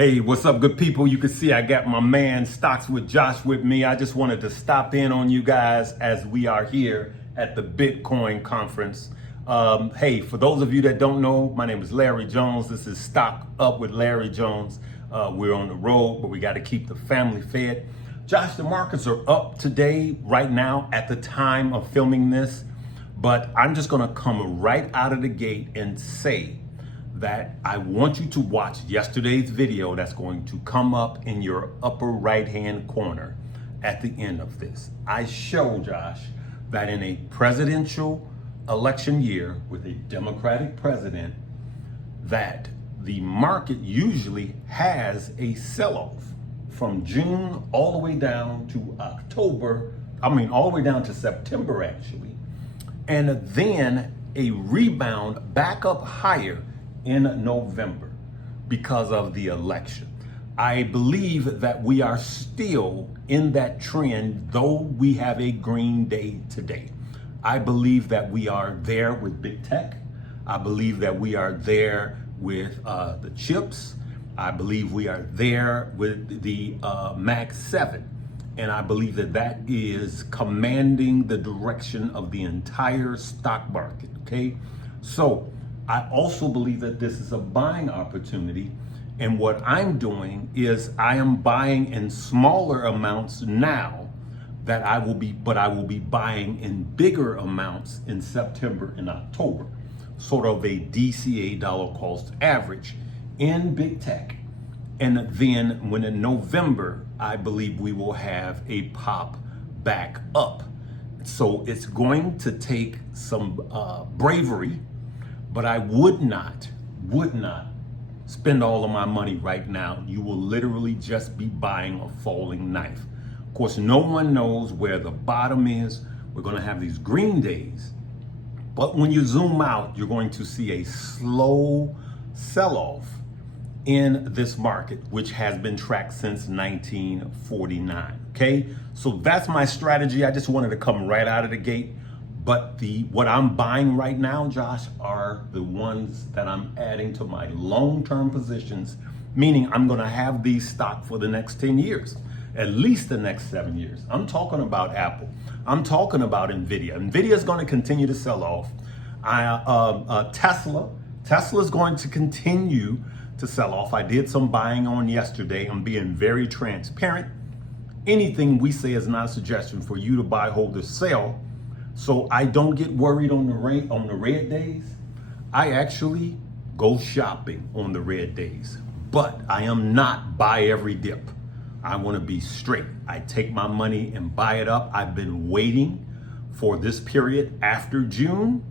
Hey, what's up, good people? You can see I got my man Stocks with Josh with me. I just wanted to stop in on you guys as we are here at the Bitcoin conference. Hey, for those of you that don't know, my name is Larry Jones. This is Stock Up with Larry Jones. We're on the road, but we got to keep the family fed. Josh, the markets are up today, right now, at the time of filming this. But I'm just going to come right out of the gate and say that I want you to watch yesterday's video that's going to come up in your upper right hand corner at the end of this. I show, Josh, that in a presidential election year with a Democratic president, that the market usually has a sell-off from June all the way down to October, all the way down to September actually, and then a rebound back up higher in November because of the election. I believe that we are still in that trend, though we have a green day today. I believe that we are there with big tech. I believe that we are there with the chips. I believe we are there with the Max 7. And I believe that that is commanding the direction of the entire stock market, okay? So I also believe that this is a buying opportunity. And what I'm doing is I am buying in smaller amounts now that I will be buying in bigger amounts in September and October, sort of a DCA dollar cost average in big tech. And then when in November, I believe we will have a pop back up. So it's going to take some bravery, but I would not spend all of my money right now. You will literally just be buying a falling knife. Of course, no one knows where the bottom is. We're going to have these green days, but when you zoom out, you're going to see a slow sell-off in this market, which has been tracked since 1949. Okay, so that's my strategy. I just wanted to come right out of the gate. But what I'm buying right now, Josh, are the ones that I'm adding to my long-term positions, meaning I'm going to have these stock for the next 10 years, at least the next 7 years. I'm talking about Apple. I'm talking about Nvidia. Nvidia is going to continue to sell off. Tesla is going to continue to sell off. I did some buying on yesterday. I'm being very transparent. Anything we say is not a suggestion for you to buy, hold, or sell. So I don't get worried on the red days. I actually go shopping on the red days, but I am not buy every dip. I want to be straight. I take my money and buy it up. I've been waiting for this period after June,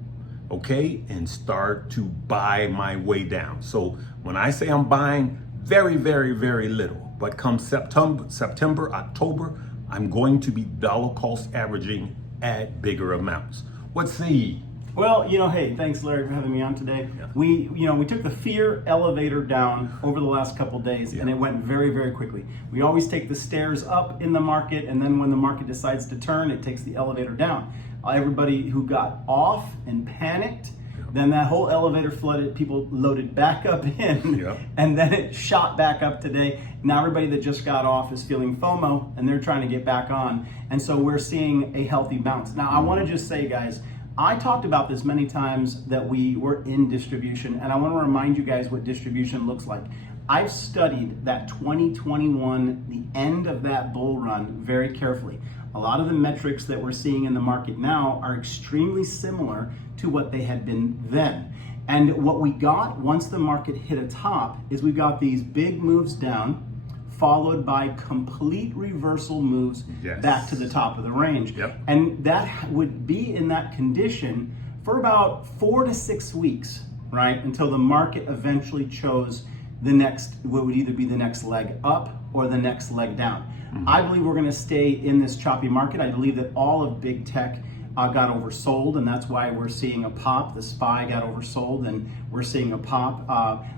okay, and start to buy my way down. So when I say I'm buying very, very, very little, but come September, October, I'm going to be dollar cost averaging at bigger amounts. What say ye? Well, hey, thanks, Larry, for having me on today. Yeah. We took the fear elevator down over the last couple days, and it went very, very quickly. We always take the stairs up in the market, and then when the market decides to turn, it takes the elevator down. Everybody who got off and panicked, then that whole elevator flooded, people loaded back up in, and then it shot back up today. Now everybody that just got off is feeling FOMO, and they're trying to get back on. And so we're seeing a healthy bounce. Now I want to just say, guys, I talked about this many times that we were in distribution, and I want to remind you guys what distribution looks like. I've studied that 2021, the end of that bull run, very carefully. A lot of the metrics that we're seeing in the market now are extremely similar to what they had been then. And what we got once the market hit a top is we got these big moves down, followed by complete reversal moves back to the top of the range. And that would be in that condition for about 4 to 6 weeks, right? Until the market eventually chose the next, what would either be the next leg up or the next leg down. I believe we're gonna stay in this choppy market. I believe that all of big tech got oversold, and that's why we're seeing a pop. The SPY got oversold, and we're seeing a pop.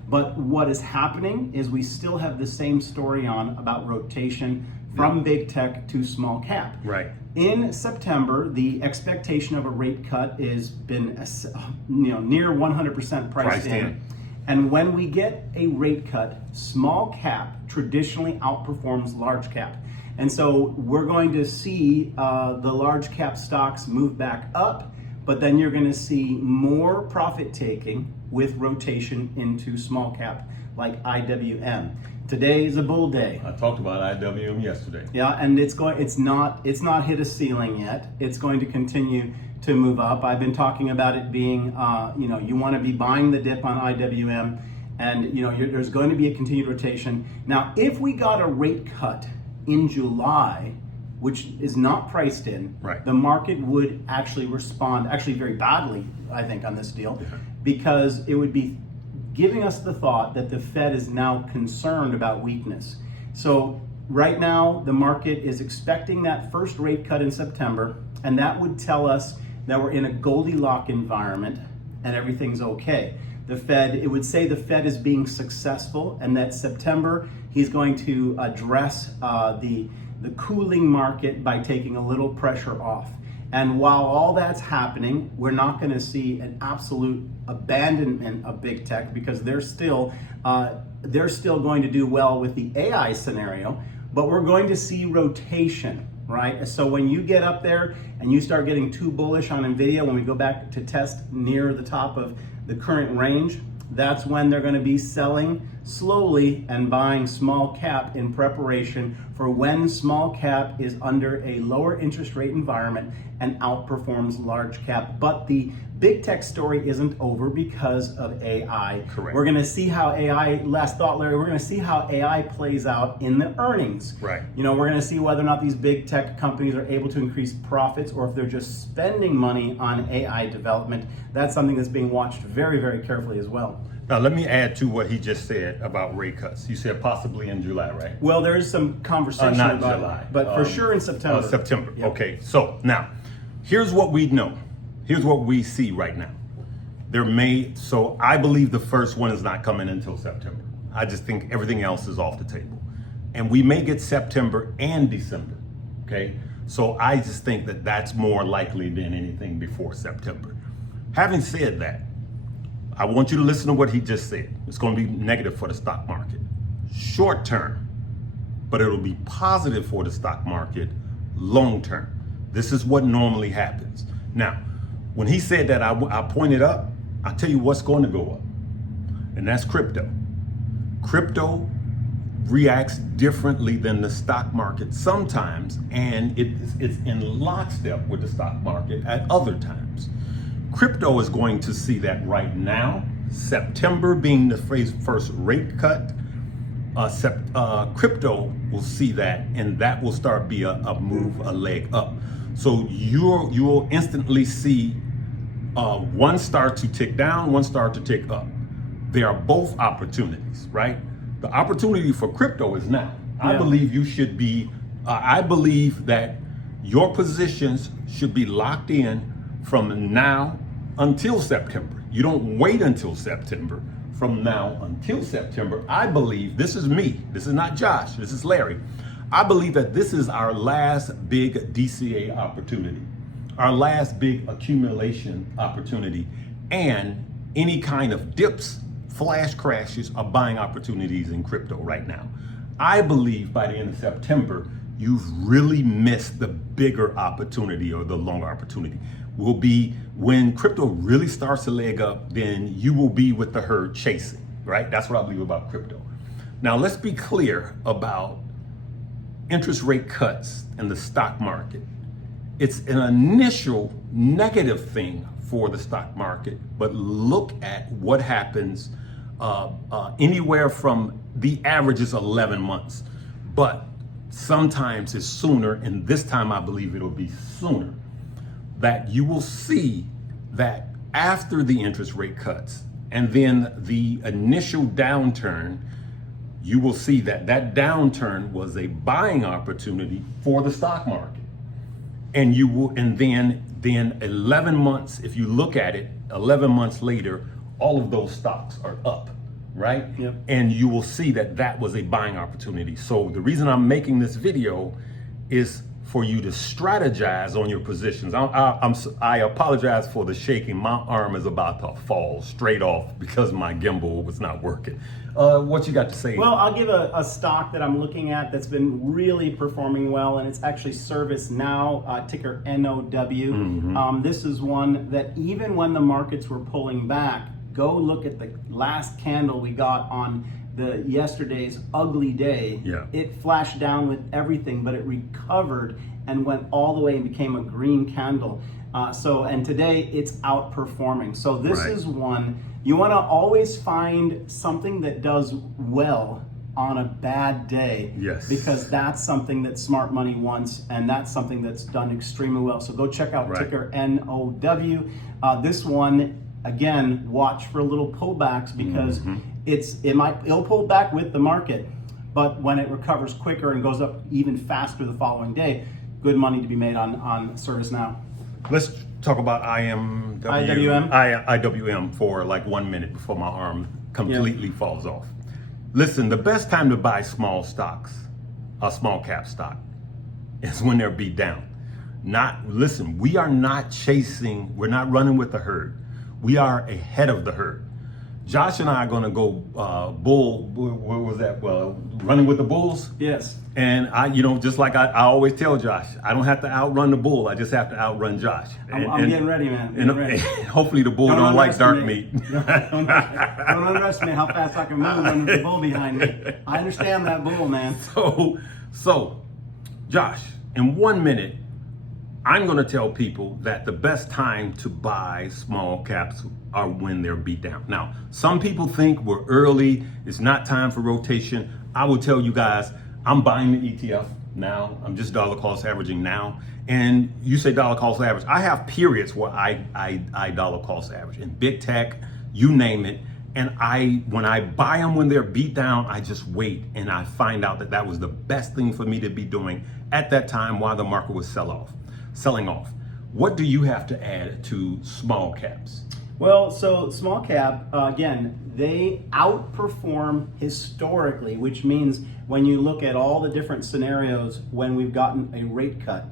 But what is happening is we still have the same story on about rotation from big tech to small cap. Right. In September, the expectation of a rate cut has been near 100% priced in. And when we get a rate cut, small cap traditionally outperforms large cap. And so we're going to see the large cap stocks move back up, but then you're going to see more profit taking with rotation into small cap like IWM. Today is a bull day. I talked about IWM yesterday. Yeah, and it's not hit a ceiling yet. It's going to continue to move up. I've been talking about it being, you want to be buying the dip on IWM, and there's going to be a continued rotation. Now, if we got a rate cut in July, which is not priced in, right, the market would actually respond very badly, I think, on this deal, because it would be giving us the thought that the Fed is now concerned about weakness. So right now, the market is expecting that first rate cut in September, and that would tell us that we're in a Goldilocks environment and everything's okay. It would say the Fed is being successful, and that September he's going to address the cooling market by taking a little pressure off. And while all that's happening, we're not going to see an absolute abandonment of big tech, because they're still going to do well with the AI scenario, but we're going to see rotation, right? So when you get up there and you start getting too bullish on NVIDIA, when we go back to test near the top of the current range, that's when they're going to be selling slowly and buying small cap in preparation for when small cap is under a lower interest rate environment and outperforms large cap. But the big tech story isn't over because of AI. Correct. We're going to see how AI, last thought, Larry, we're going to see how AI plays out in the earnings. Right. We're going to see whether or not these big tech companies are able to increase profits, or if they're just spending money on AI development. That's something that's being watched very, very carefully as well. Now, let me add to what he just said about rate cuts. You said possibly in July, right? Well, there is some conversation not about July, it, but for sure in September. September. Yep. Okay. So now, here's what we know. Here's what we see right now. So I believe the first one is not coming until September. I just think everything else is off the table. And we may get September and December. Okay. So I just think that that's more likely than anything before September. Having said that, I want you to listen to what he just said. It's going to be negative for the stock market short term, but it'll be positive for the stock market long term. This is what normally happens. Now, when he said that, I pointed up, I'll tell you what's going to go up, and that's crypto. Crypto reacts differently than the stock market sometimes, and it's in lockstep with the stock market at other times. Crypto is going to see that right now, September being the first rate cut. Crypto will see that, and that will start be a move, a leg up. So you'll instantly see one start to tick down, one start to tick up. They are both opportunities, right? The opportunity for crypto is now. I believe you should be. I believe that your positions should be locked in from now until September. You don't wait until September. From now until September, I believe, this is me, this is not Josh, this is Larry. I believe that this is our last big DCA opportunity, our last big accumulation opportunity, and any kind of dips, flash crashes are buying opportunities in crypto right now. I believe by the end of September, you've really missed the bigger opportunity, or the longer opportunity. Will be when crypto really starts to leg up, then you will be with the herd chasing, right? That's what I believe about crypto. Now, let's be clear about interest rate cuts in the stock market. It's an initial negative thing for the stock market, but look at what happens anywhere from the average is 11 months, but sometimes it's sooner, and this time I believe it'll be sooner, that you will see that after the interest rate cuts and then the initial downturn, you will see that that downturn was a buying opportunity for the stock market. And you will, and then 11 months, if you look at it, 11 months later, all of those stocks are up, right? Yep. And you will see that that was a buying opportunity. So the reason I'm making this video is for you to strategize on your positions. I apologize for the shaking. My arm is about to fall straight off because my gimbal was not working. What you got to say? Well, I'll give a stock that I'm looking at that's been really performing well, and it's actually ServiceNow, ticker NOW. This is one that even when the markets were pulling back, go look at the last candle we got on yesterday's ugly day. Yeah. It flashed down with everything, but it recovered and went all the way and became a green candle. And today it's outperforming. So this is one, you want to always find something that does well on a bad day. Yes. Because that's something that smart money wants, and that's something that's done extremely well. So go check out ticker NOW. This one, again, watch for little pullbacks because it'll pull back with the market, but when it recovers quicker and goes up even faster the following day, good money to be made on ServiceNow. Let's talk about IWM? IWM for like 1 minute before my arm completely falls off. Listen, the best time to buy small stocks, a small cap stock, is when they're beat down. We are not chasing, we're not running with the herd. We are ahead of the herd. Josh and I are going to go what was that? Running with the bulls? Yes. And just like I always tell Josh, I don't have to outrun the bull. I just have to outrun Josh. I'm getting ready, man. And hopefully the bull don't like dark meat. Don't underestimate how fast I can move when there's a bull behind me. I understand that bull, man. So, Josh, in 1 minute, I'm going to tell people that the best time to buy small caps are when they're beat down. Now, some people think we're early, it's not time for rotation. I will tell you guys, I'm buying the ETF now. I'm just dollar cost averaging now. And you say dollar cost average. I have periods where I dollar cost average. In big tech, you name it. And when I buy them when they're beat down, I just wait. And I find out that was the best thing for me to be doing at that time while the market was selling off. What do you have to add to small caps? Well, so small cap, again, they outperform historically, which means when you look at all the different scenarios when we've gotten a rate cut,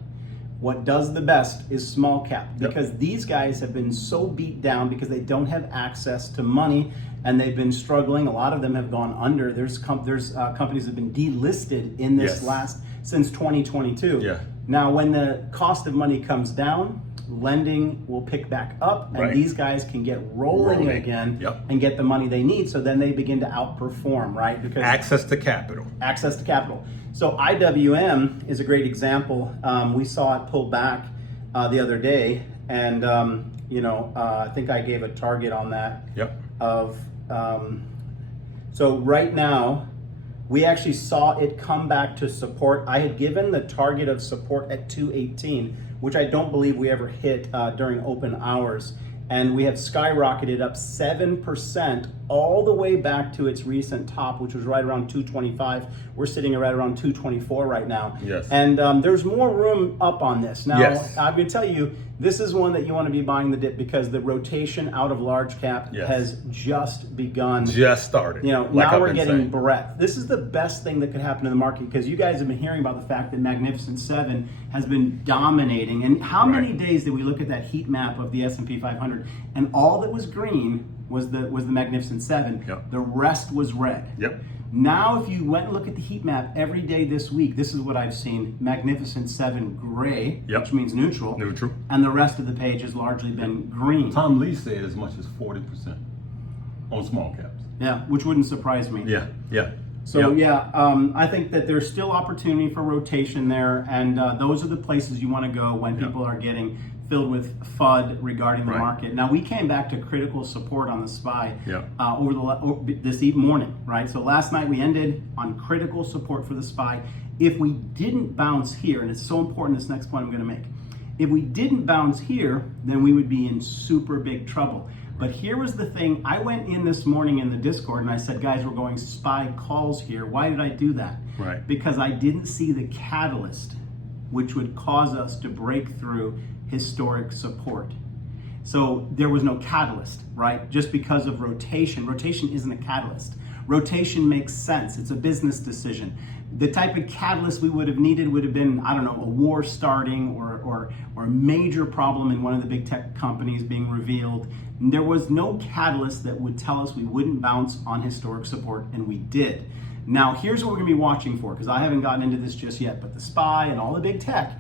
what does the best is small cap, because these guys have been so beat down because they don't have access to money and they've been struggling. A lot of them have gone under. There's companies that have been delisted in this since 2022. Yeah. Now, when the cost of money comes down, lending will pick back up, and these guys can get rolling again and get the money they need. So then they begin to outperform, right? Because access to capital. So IWM is a great example. We saw it pull back the other day, and I think I gave a target on that. So right now, we actually saw it come back to support. I had given the target of support at 218, which I don't believe we ever hit during open hours. And we have skyrocketed up 7% all the way back to its recent top, which was right around 225. We're sitting right around 224 right now. Yes. And there's more room up on this. Now, I'm going to tell you, this is one that you want to be buying the dip because the rotation out of large cap has just begun. Just started. Now we're getting breadth. This is the best thing that could happen in the market because you guys have been hearing about the fact that Magnificent Seven has been dominating. And how many days did we look at that heat map of the S&P 500 and all that was green was the Magnificent Seven. The rest was red. Now, if you went and look at the heat map every day this week, this is what I've seen. Magnificent 7 gray, which means neutral. And the rest of the page has largely been green. Tom Lee said as much as 40% on small caps. Yeah, which wouldn't surprise me. So I think that there's still opportunity for rotation there, and those are the places you want to go when people are getting filled with FUD regarding the market. Now, we came back to critical support on the SPY this morning, right? So last night we ended on critical support for the SPY. If we didn't bounce here, and it's so important, this next point I'm going to make, if we didn't bounce here, then we would be in super big trouble. But here was the thing. I went in this morning in the Discord and I said, guys, we're going SPY calls here. Why did I do that? Because I didn't see the catalyst which would cause us to break through historic support. So there was no catalyst, right? Just because of rotation. Rotation isn't a catalyst. Rotation makes sense. It's a business decision. The type of catalyst we would have needed would have been, I don't know, a war starting or a major problem in one of the big tech companies being revealed. There was no catalyst that would tell us we wouldn't bounce on historic support, and we did. Now, here's what we're gonna be watching for, because I haven't gotten into this just yet, but the SPY and all the big tech,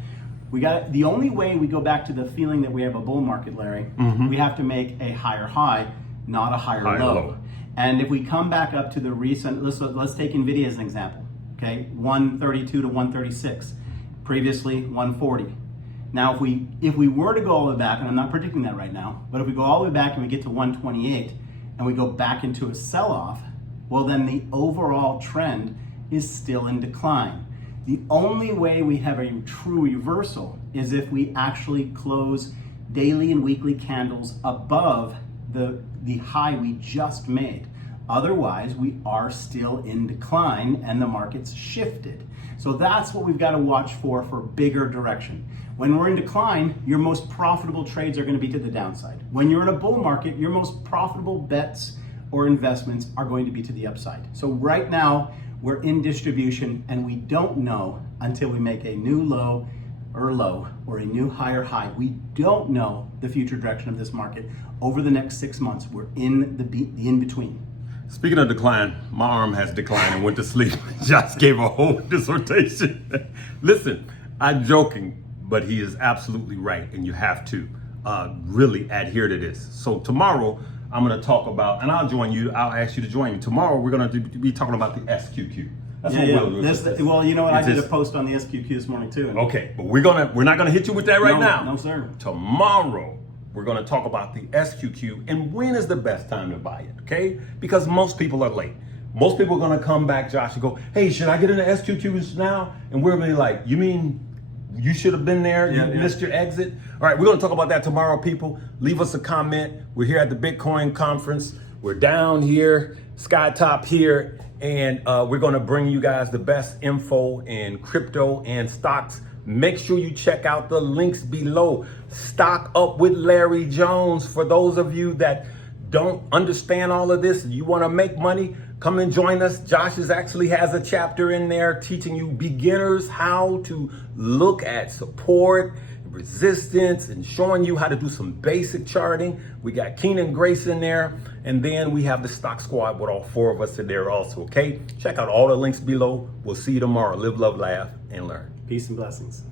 the only way we go back to the feeling that we have a bull market, Larry, we have to make a higher high, not a higher low. And if we come back up to the recent, let's take NVIDIA as an example, okay? 132 to 136, previously 140. Now, if we were to go all the way back, and I'm not predicting that right now, but if we go all the way back and we get to 128 and we go back into a sell-off, well, then the overall trend is still in decline. The only way we have a true reversal is if we actually close daily and weekly candles above the high we just made. Otherwise, we are still in decline and the market's shifted. So that's what we've got to watch for bigger direction. When we're in decline, your most profitable trades are going to be to the downside. When you're in a bull market, your most profitable bets or investments are going to be to the upside. So right now, we're in distribution and we don't know until we make a new low or a new higher high. We don't know the future direction of this market over the next 6 months. We're in the in-between. Speaking of decline, my arm has declined and went to sleep. Josh gave a whole dissertation. Listen, I'm joking, but he is absolutely right, and you have to really adhere to this. So tomorrow, I'm going to talk about, and I'll join you. I'll ask you to join me. Tomorrow, we're going to be talking about the SQQ. That's what we'll do. Well, you know what? I did a post on the SQQ this morning too. Okay, but we're not gonna hit you with that right now. No, sir. Tomorrow, we're gonna talk about the SQQ and when is the best time to buy it. Okay, because most people are late. Most people are gonna come back, Josh, and go, "Hey, should I get into SQQs now?" And we're gonna be like, "You mean you should have been there? You missed your exit." All right, we're gonna talk about that tomorrow, people. Leave us a comment. We're here at the Bitcoin conference. We're down here, Skytop here. And we're going to bring you guys the best info in crypto and stocks. Make sure you check out the links below. Stock up with Larry Jones. For those of you that don't understand all of this, you want to make money, come and join us. Josh actually has a chapter in there teaching you beginners how to look at support, resistance, and showing you how to do some basic charting. We got Keenan Grace in there, and then we have the stock squad with all 4 of us in there also. Okay, check out all the links below. We'll see you tomorrow. Live, love, laugh, and learn. Peace and blessings.